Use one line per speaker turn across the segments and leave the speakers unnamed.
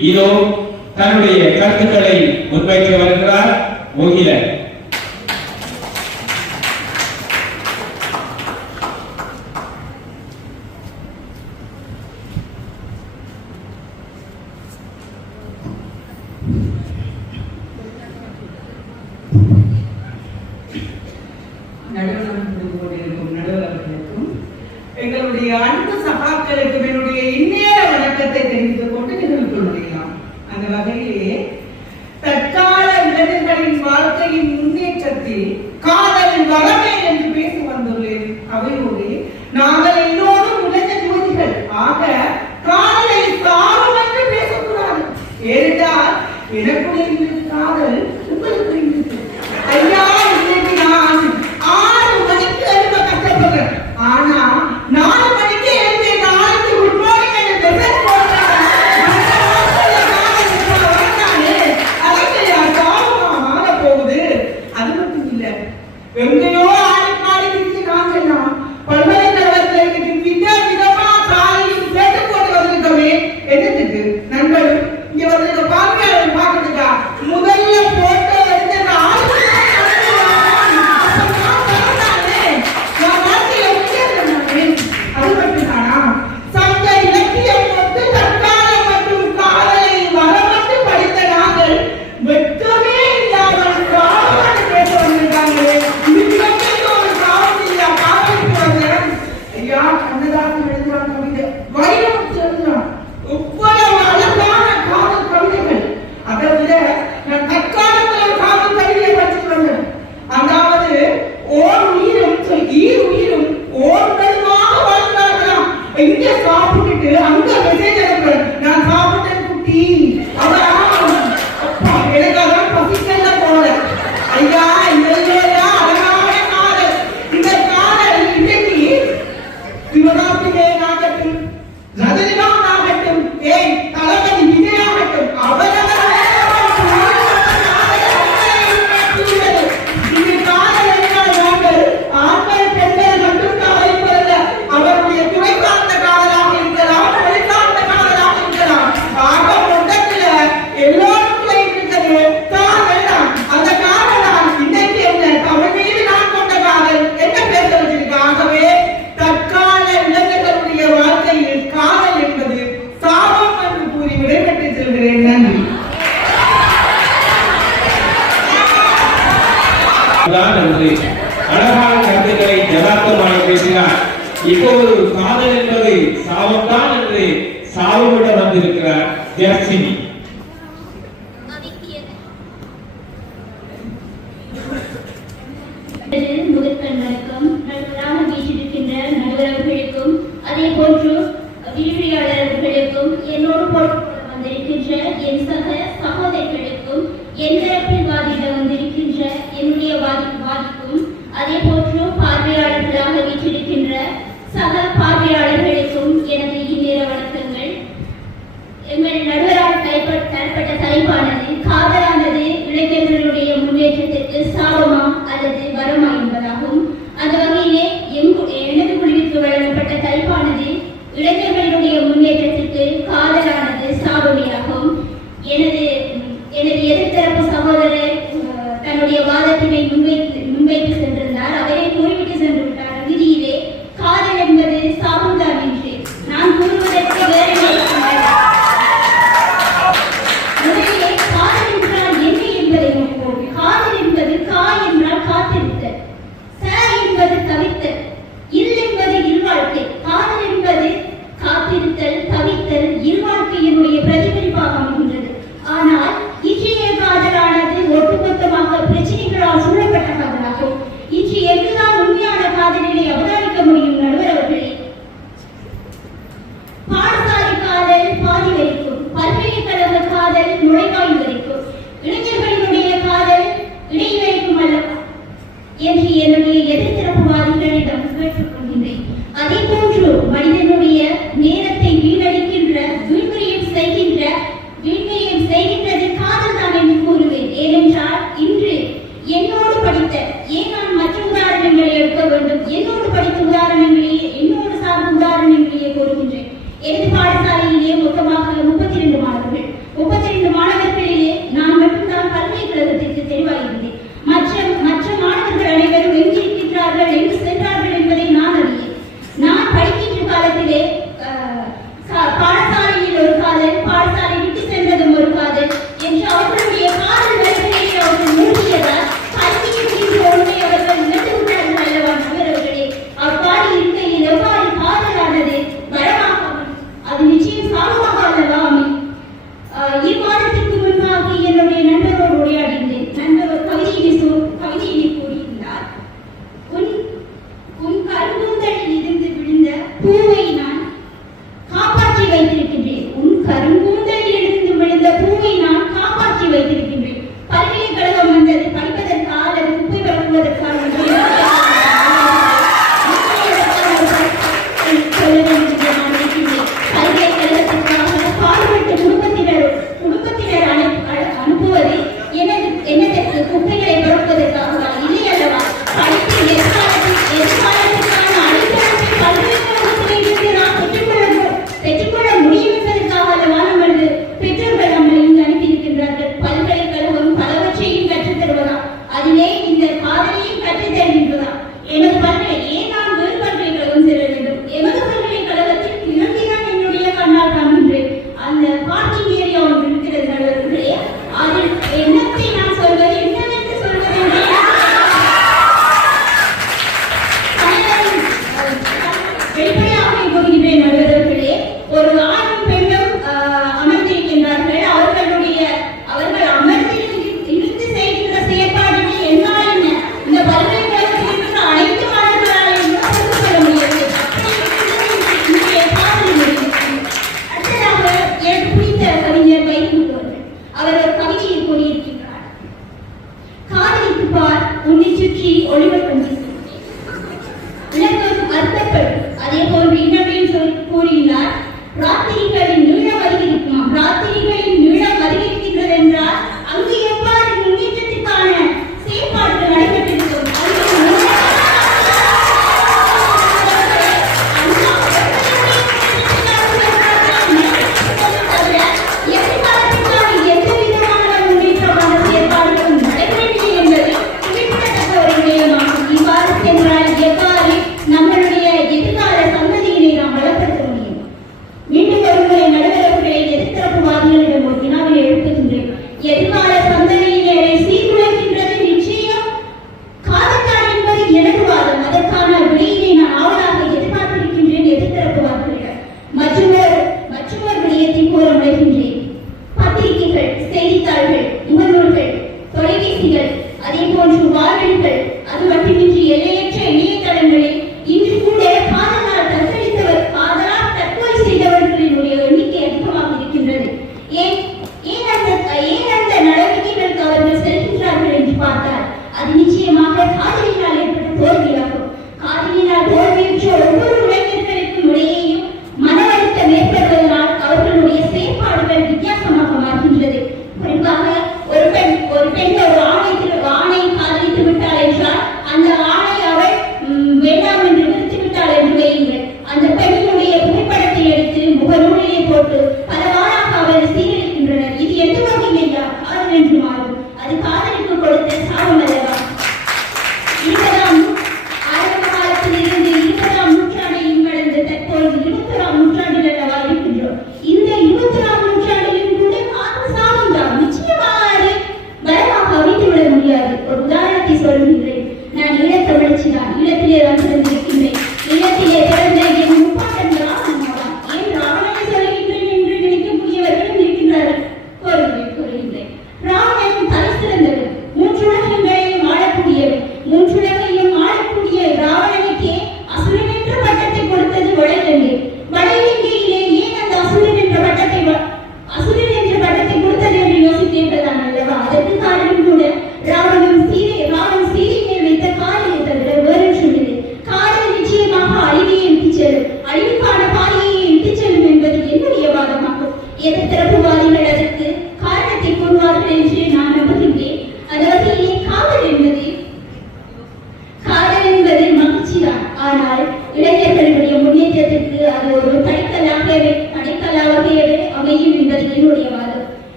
இதோ தன்னுடைய கருத்துக்களை முன்வைக்க வருகிறார் முகிலன் சாவுவிட வந்திருக்கிறார்
ஜெர்சினி காதலானது சாவடியாகும் எனது அத்தனை தடவை காதல் நுழைவாய்ந்தது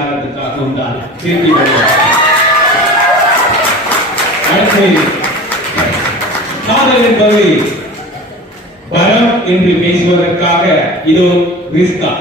காரணத்துக்காக உண்டான தீர்த்தி காதல் என்பது பலம் என்று
பேசுவதற்காக இது ரிஸ்கா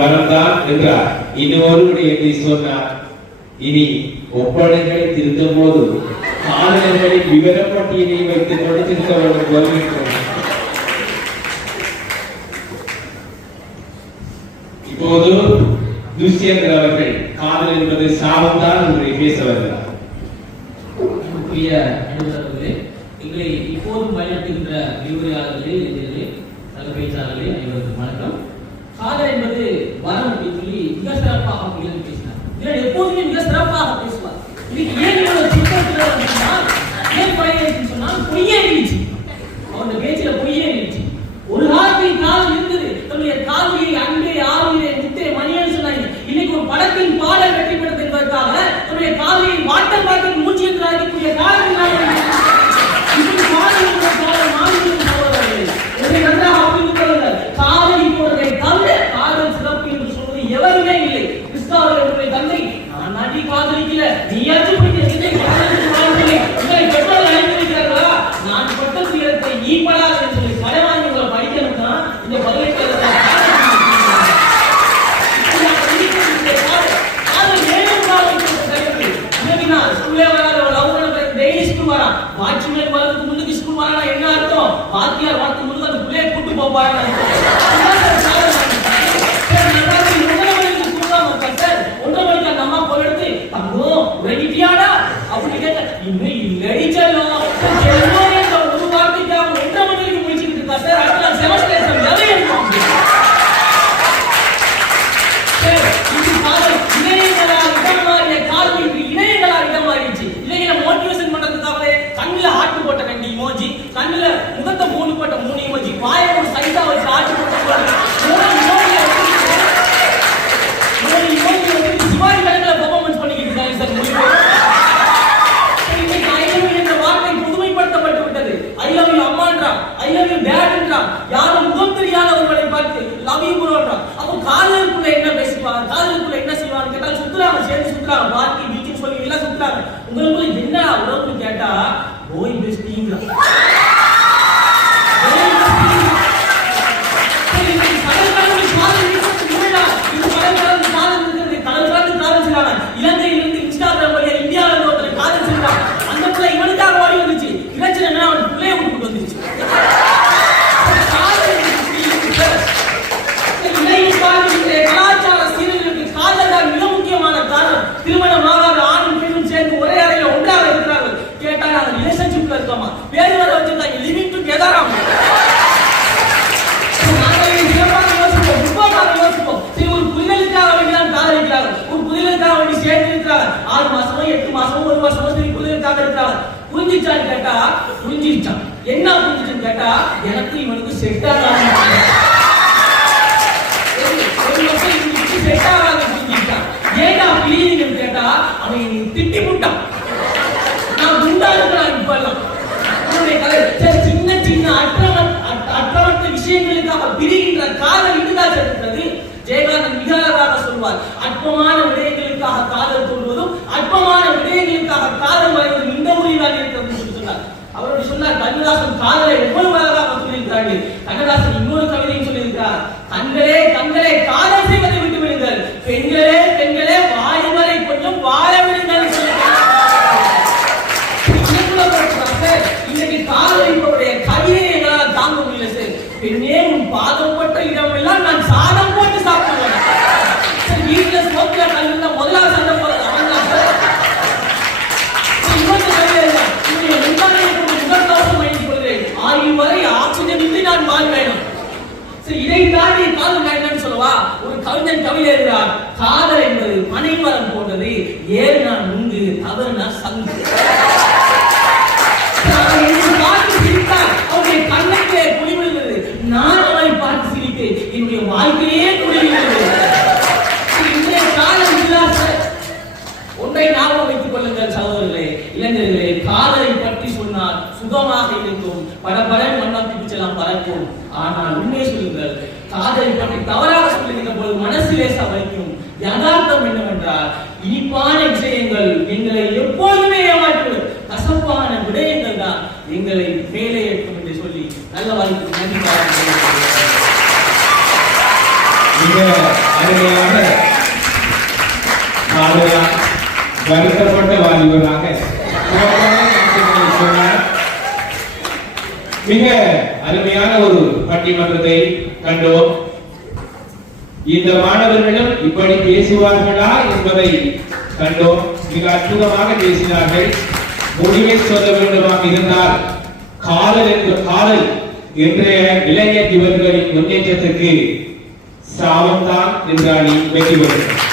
வரம்தான் என்றார். இன்னொரு என்னை சொன்னார் இனி ஒப்படைகளை திருத்தும் போது ஆளுநர்களை விவரப்பட்டியலை வைத்துக் கொண்டு திருத்த இப்போது துஷ்யந்தர் அவர்கள் காதல் என்பது சாபம்தான் என்று பேச வருகிறார்.
இப்போது பயணிக்கின்ற விரிவுரையாளர்களே பேச்சாளர்களே அனைவருக்கும் வணக்கம். ninguém கேட்டா புரிஞ்சிருச்சான் என்ன புரிஞ்சிச்சுன்னு கேட்டா எனக்கு இவனுக்கு செட் ஆகாது. செட் ஆகாது புரிஞ்சிருச்சான் ஏன்னா பிளீனிங் கேட்டா அவன் எனக்கு திட்டி முட்டான் நான் குண்டா இருக்கிறான் இப்பெல்லாம் உன்னுடைய கலை சின்ன சின்ன அற்றவன் அற்றவற்ற விஷயங்களுக்காக பிரிகின்ற காதல் இதுதான் இருக்கிறது ஜெயகாந்தன் மிக அழகாக அற்பமான விடயங்களுக்காக காதல் கொள்வதும் அற்பமான விடயங்களுக்காக காதல் வரைவதும் சொன்னார் கண்ணதாசன் காதலை எவ்வளவு அழகாக சொல்லியிருக்கிறார்கள். கண்ணதாசன் இன்னொரு கவிதையும் சொல்லியிருக்கிறார். கண்களே கண்களே காதல் கவிஞன் கவிஞர் காதல் என்பது பனைமரம் போன்றது. ஏறு நான் உண்டு தவறு நான் உங்களை மேலேயட்டும் என்று சொல்லி நல்ல வாழ்க்கை நன்றி
மிக மிக அருமையான ஒரு பட்டிமன்றத்தை கண்டோம். இந்த மாணவர்களிடம் இப்படி பேசுவார்களா என்பதை கண்டோம். மிக அற்புதமாக பேசினார்கள். முடிவை சொல்ல வேண்டுமாக இருந்தால் காதல் என்ற காதல் இன்றைய இளைஞர் இவர்களின் முன்னேற்றத்துக்கு சாபம்தான் என்றாணி வெற்றி பெறுகிறார்